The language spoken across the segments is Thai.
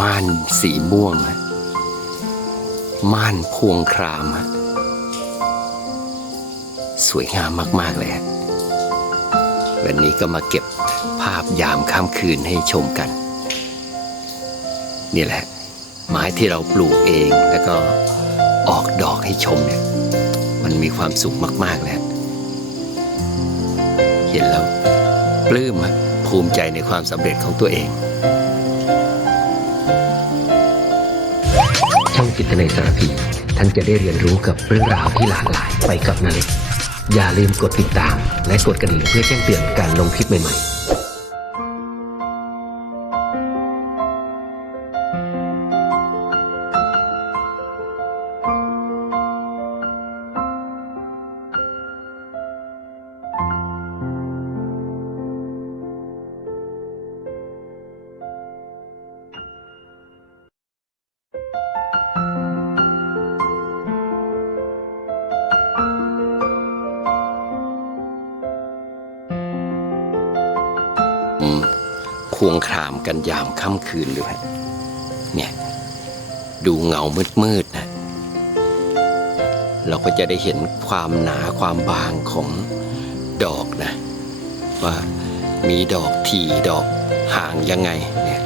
ม่านสีม่วงอะม่านพวงครามอะสวยงามมาก ๆ เลยฮะวันนี้ก็มาเก็บภาพยามค่ำคืนให้ชมกัน นี่แหละ ไม้ที่เราปลูกเองแล้วก็ออกดอกให้ชมเนี่ย มันมีความสุขมากๆเลยฮะเห็นแล้วปลื้มภูมิใจในความสำเร็จของตัวเอง จิตในยสารพีท่านจะได้เรียนรู้กับเรื่องราวที่หลากหลายไปกับนาเล็กอย่าลืมกดติดตาม และกดกระดิ่งเพื่อแจ้งเตือนการลงคลิปใหม่ๆ ควงครามกันยามค่ำคืนด้วยเนี่ยดูเงามืดๆนะเราก็จะได้เห็นความหนาความบางของดอกนะ ว่ามีดอกทีดอกห่างยังไงเนี่ย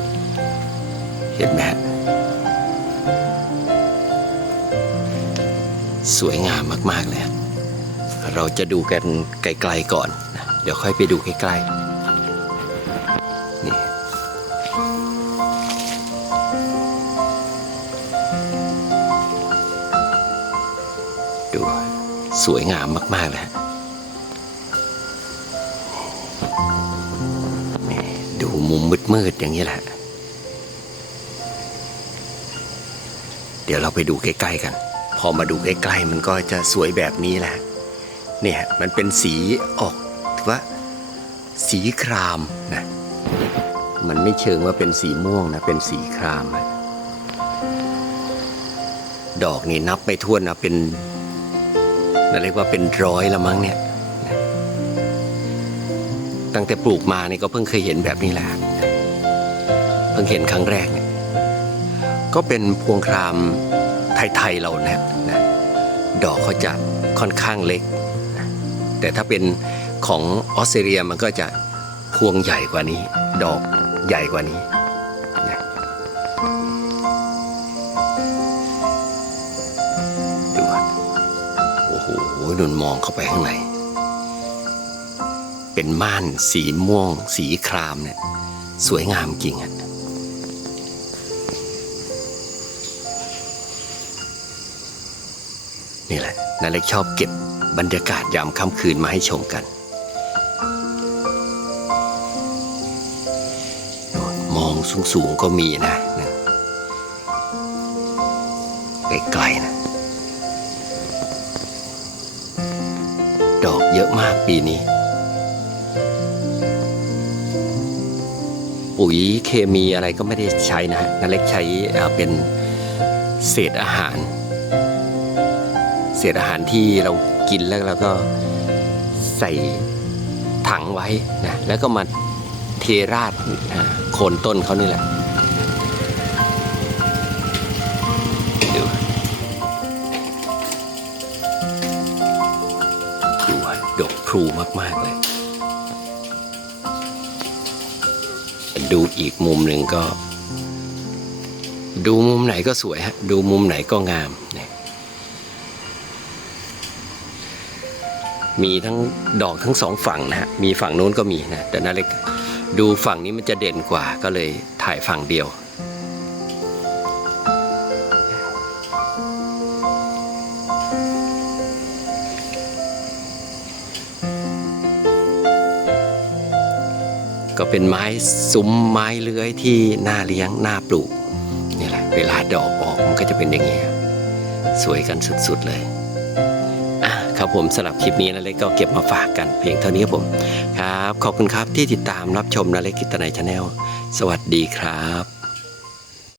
เห็นไหมฮะสวยงามมาก ๆ เลย เราจะดูกันไกล ๆ ก่อน เดี๋ยวค่อยไปดูใกล้ ๆ นี่ดูสวยงามมากๆเลยฮะนี่ดูมุมมืด ๆ อย่างนี้แหละ เดี๋ยวเราไปดูใกล้ ๆ กัน พอมาดูใกล้ ๆ มันก็จะสวยแบบนี้แหละ เนี่ย มันเป็นสีออกถือว่าสีครามนะ มันไม่เชิงว่าเป็นสีม่วงนะเป็นสีคราม ดอกนี่นับไม่ถ้วนนะเป็นนั่นเรียกว่าเป็นร้อยละมั้งเนี่ย ตั้งแต่ปลูกมานี่ก็เพิ่งเคยเห็นแบบนี้แหละเพิ่งเห็นครั้งแรกเนี่ยก็เป็นพวงครามไทยๆเราเนี่ยนะดอกเขาจะค่อนข้างเล็ก แต่ถ้าเป็นของออสเตรเลียมันก็จะพวงใหญ่กว่านี้ ดอกใหญ่กว่านี้นะดูว่าโอ้โหนุนมองเข้าไปข้างในเป็นม่านสีม่วง สีครามเนี่ย สวยงามจริงอะนี่แหละนาเล็กชอบเก็บบรรยากาศยามค่ำคืนมาให้ชมกัน สูงๆก็มีนะไกลๆนะ ดอกเยอะมากปีนี้ ปุ๋ยเคมีอะไรก็ไม่ได้ใช้นะฮะนเล็กใช้เป็นเศษอาหาร เศษอาหารที่เรากินแล้วเราก็ใส่ถังไว้นะแล้วก็มา ราดอ่าโคนต้นเขานี่แหละดูดูว่าดกพลูมาก ๆ เลย ดูอีกมุมหนึ่งก็ ดูมุมไหนก็สวยฮะ ดูมุมไหนก็งามเนี่ยมีทั้งดอกทั้งสองฝั่งนะฮะ มีฝั่งนู้นก็มีนะ แต่น่าเล็ก ดูฝั่งนี้มันจะเด่นกว่าก็เลยถ่ายฝั่งเดียว ก็เป็นไม้ซุ้มไม้เลื้อยที่น่าเลี้ยงน่าปลูกนี่แหละเวลาดอกออกมันก็จะเป็นอย่างนี้ สวยกันสุดๆเลย ครับผมสำหรับคลิปนี้นาเล็กก็เก็บมาฝากกันเพียงเท่านี้ครับผมครับ ขอบคุณครับที่ติดตามรับชมนาเล็กกิตนายชาแนลสวัสดีครับ